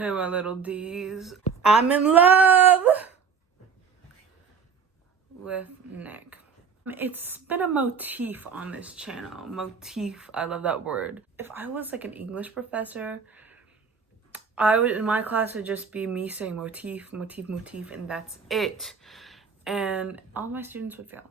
Hey, my little D's. I'm in love with Nick. It's been a motif on this channel. Motif, I love that word. If I was like an English professor, I would, in my class, would just be me saying motif, motif, motif, and that's it. And all my students would fail.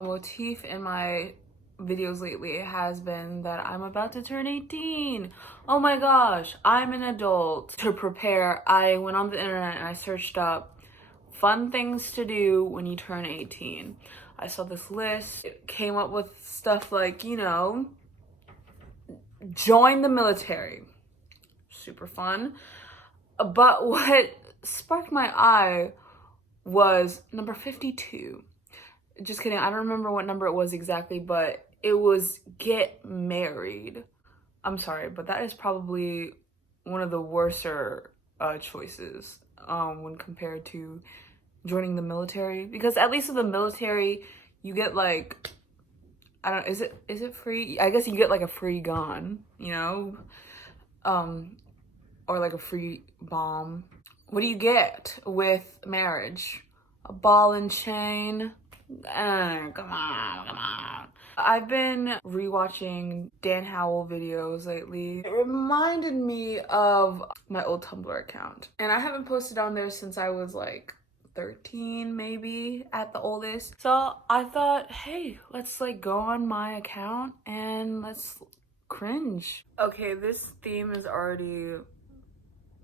Motif in my videos lately has been that I'm about to turn 18. Oh my gosh, I'm an adult. To prepare, I went on the internet and I searched up fun things to do when you turn 18. I saw this list. It came up with stuff like, you know, join the military. Super fun. But what sparked my eye was number 52. Just kidding, I don't remember what number it was exactly, but it was get married. I'm sorry, but that is probably one of the worser choices when compared to joining the military. Because at least with the military, you get like, I don't know, is it free? I guess you get like a free gun, you know? Or like a free bomb. What do you get with marriage? A ball and chain? Come on. I've been rewatching Dan Howell videos lately. It reminded me of my old Tumblr account. And I haven't posted on there since I was like 13 maybe at the oldest. So I thought, hey, let's like go on my account and let's cringe. Okay, this theme is already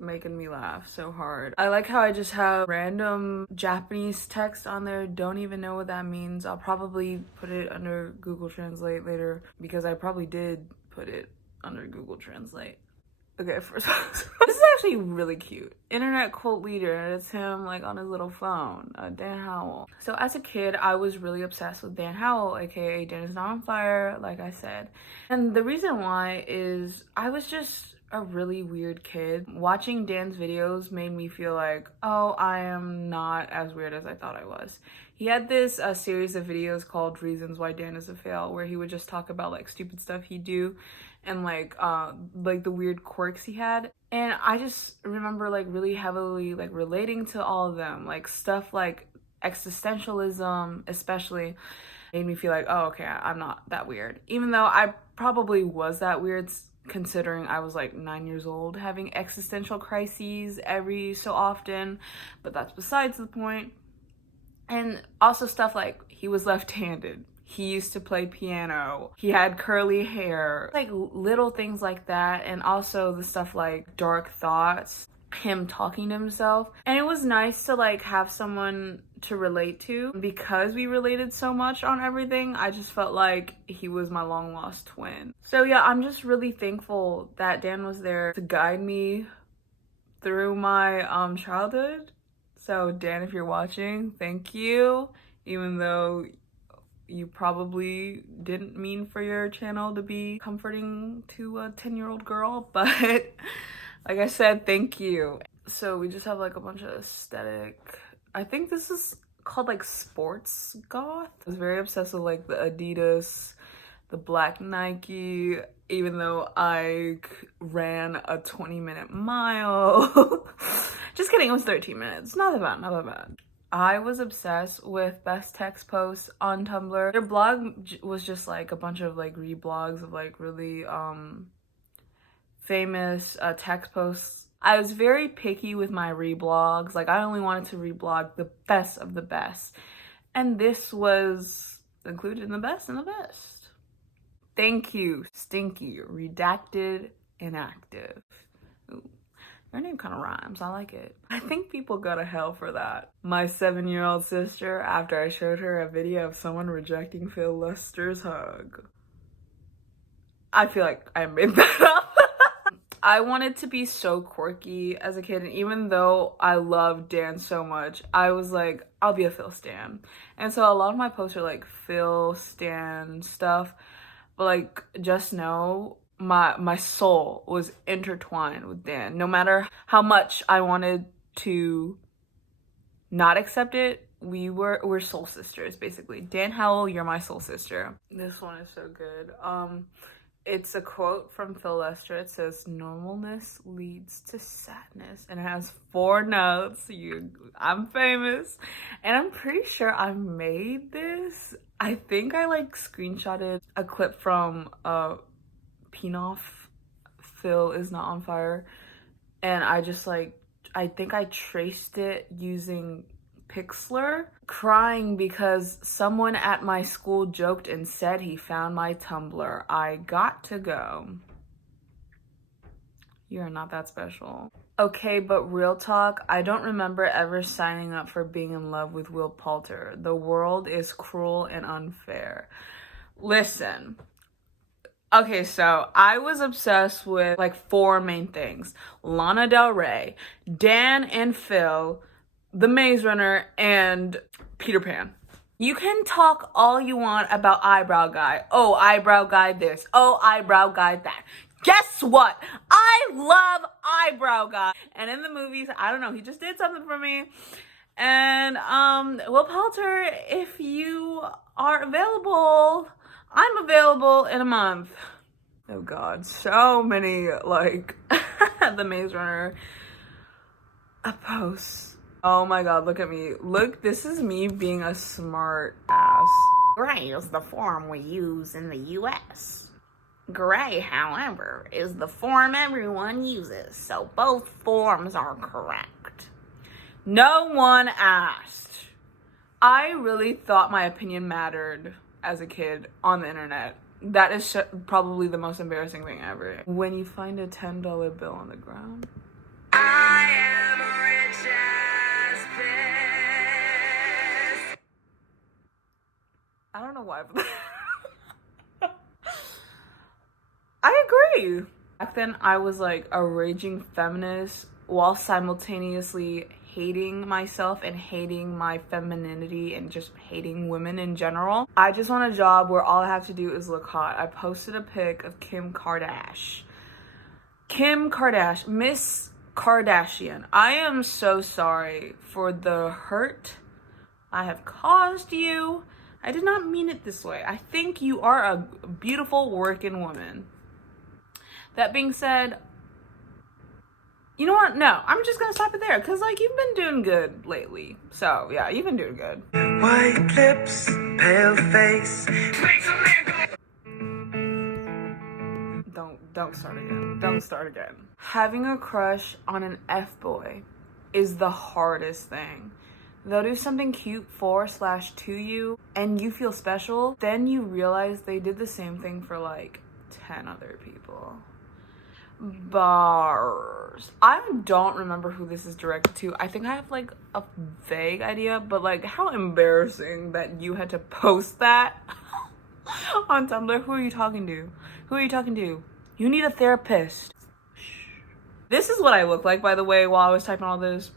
making me laugh so hard. I like how I just have random Japanese text on there. Don't even know what that means. I'll probably put it under Google Translate later because I probably did put it under Google Translate. Okay, first this is actually really cute. Internet cult leader, and it's him like on his little phone, Dan Howell. So as a kid, I was really obsessed with Dan Howell, aka Dan is Not on Fire, like I said. And the reason why is I was just a really weird kid. Watching Dan's videos made me feel like, oh, I am not as weird as I thought I was. He had this series of videos called Reasons Why Dan is a Fail, where he would just talk about like stupid stuff he'd do and like the weird quirks he had. And I just remember like really heavily like relating to all of them. Like stuff like existentialism especially made me feel like, oh, okay, I'm not that weird. Even though I probably was that weird, considering I was like 9 years old having existential crises every so often, but that's besides the point. And also stuff like he was left-handed. He used to play piano. He had curly hair. Like little things like that. And also the stuff like dark thoughts, him talking to himself. And it was nice to like have someone to relate to. Because we related so much on everything, I just felt like he was my long lost twin. So yeah, I'm just really thankful that Dan was there to guide me through my childhood. So Dan, if you're watching, thank you. Even though you probably didn't mean for your channel to be comforting to a 10-year-old girl, but like I said, thank you. So we just have like a bunch of aesthetic, I think this is called like sports goth. I was very obsessed with like the Adidas, the black Nike, even though I ran a 20-minute mile. Just kidding, it was 13 minutes. Not that bad, not that bad. I was obsessed with best text posts on Tumblr. Their blog was just like a bunch of like reblogs of like really famous text posts. I was very picky with my reblogs. Like I only wanted to reblog the best of the best. And this was included in the best and the best. Thank you, Stinky, redacted, inactive. Ooh. Her name kind of rhymes. I like it. I think people go to hell for that. My 7-year-old sister, after I showed her a video of someone rejecting Phil Lester's hug. I feel like I made that up. I wanted to be so quirky as a kid, and even though I loved Dan so much, I was like, I'll be a Phil stan. And so a lot of my posts are like Phil stan stuff, but like just know my soul was intertwined with Dan. No matter how much I wanted to not accept it, we're soul sisters basically. Dan Howell, you're my soul sister. This one is so good. It's a quote from Phil Lester. It says, "Normalness leads to sadness," and it has 4 notes. I'm famous, and I'm pretty sure I made this. I think I like screenshotted a clip from Pinoff. Phil is not on fire, and I just like, I think I traced it using Pixlr, crying because someone at my school joked and said he found my Tumblr. I got to go. You're not that special. Okay, but real talk, I don't remember ever signing up for being in love with Will Poulter. The world is cruel and unfair. Listen. Okay, so I was obsessed with like 4 main things: Lana Del Rey, Dan and Phil, The Maze Runner, and Peter Pan. You can talk all you want about eyebrow guy. Oh, eyebrow guy this. Oh, eyebrow guy that. Guess what? I love eyebrow guy. And in the movies, I don't know, he just did something for me. And Will Poulter, if you are available, I'm available in a month. Oh God, so many like The Maze Runner posts. Oh my God, look at me. Look, this is me being a smart ass. Gray is the form we use in the US. Gray, however, is the form everyone uses, so both forms are correct. No one asked. I really thought my opinion mattered as a kid on the internet. That is probably the most embarrassing thing ever. When you find a $10 bill on the ground. I am rich as this. I don't know why, but I agree. Back then, I was like a raging feminist while simultaneously hating myself and hating my femininity and just hating women in general. I just want a job where all I have to do is look hot. I posted a pic of Kim Kardashian. Miss Kardashian. I am so sorry for the hurt I have caused you. I did not mean it this way. I think you are a beautiful working woman. That being said, you know what? No, I'm just gonna stop it there because like you've been doing good lately. So yeah, you've been doing good. White lips, pale face. Don't start again. Don't start again. Having a crush on an F-boy is the hardest thing. They'll do something cute for/to you and you feel special. Then you realize they did the same thing for like 10 other people. Bars. I don't remember who this is directed to. I think I have like a vague idea, but like how embarrassing that you had to post that on Tumblr. Who are you talking to? Who are you talking to? You need a therapist. This is what I look like, by the way, while I was typing all this.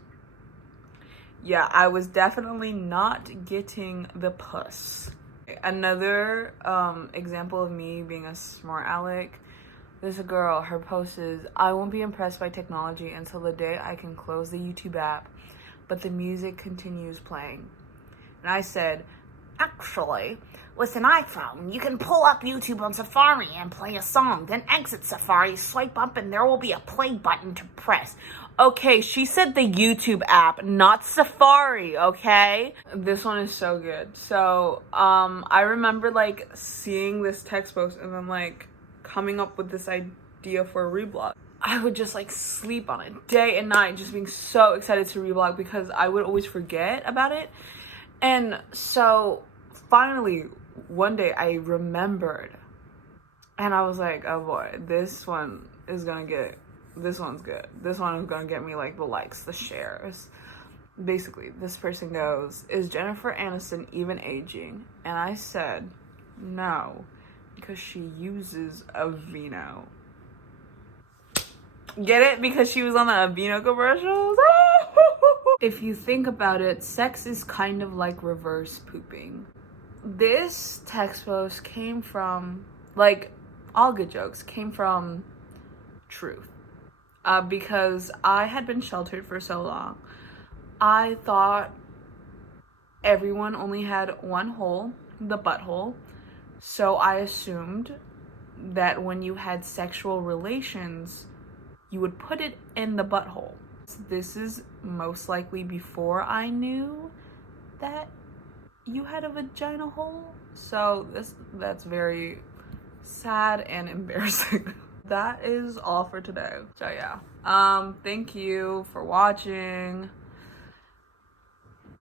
Yeah, I was definitely not getting the puss. Another example of me being a smart aleck. There's a girl, her post is, "I won't be impressed by technology until the day I can close the YouTube app, but the music continues playing." And I said, "Actually, with an iPhone, you can pull up YouTube on Safari and play a song, then exit Safari, swipe up, and there will be a play button to press." Okay, she said the YouTube app, not Safari, okay? This one is so good. So, I remember like seeing this text post and then like coming up with this idea for a reblog. I would just like sleep on it day and night, just being so excited to reblog because I would always forget about it. And so finally one day I remembered and I was like, oh boy, this one's good. This one is gonna get me like the likes, the shares. Basically, this person goes, "Is Jennifer Aniston even aging?" And I said, no, because she uses Aveeno. Get it? Because she was on the Aveeno commercials? If you think about it, sex is kind of like reverse pooping. This text post came from, like, all good jokes came from truth. Because I had been sheltered for so long. I thought everyone only had one hole, the butthole. So I assumed that when you had sexual relations, you would put it in the butthole. This is most likely before I knew that you had a vagina hole. So that's very sad and embarrassing. That is all for today. So yeah. Thank you for watching.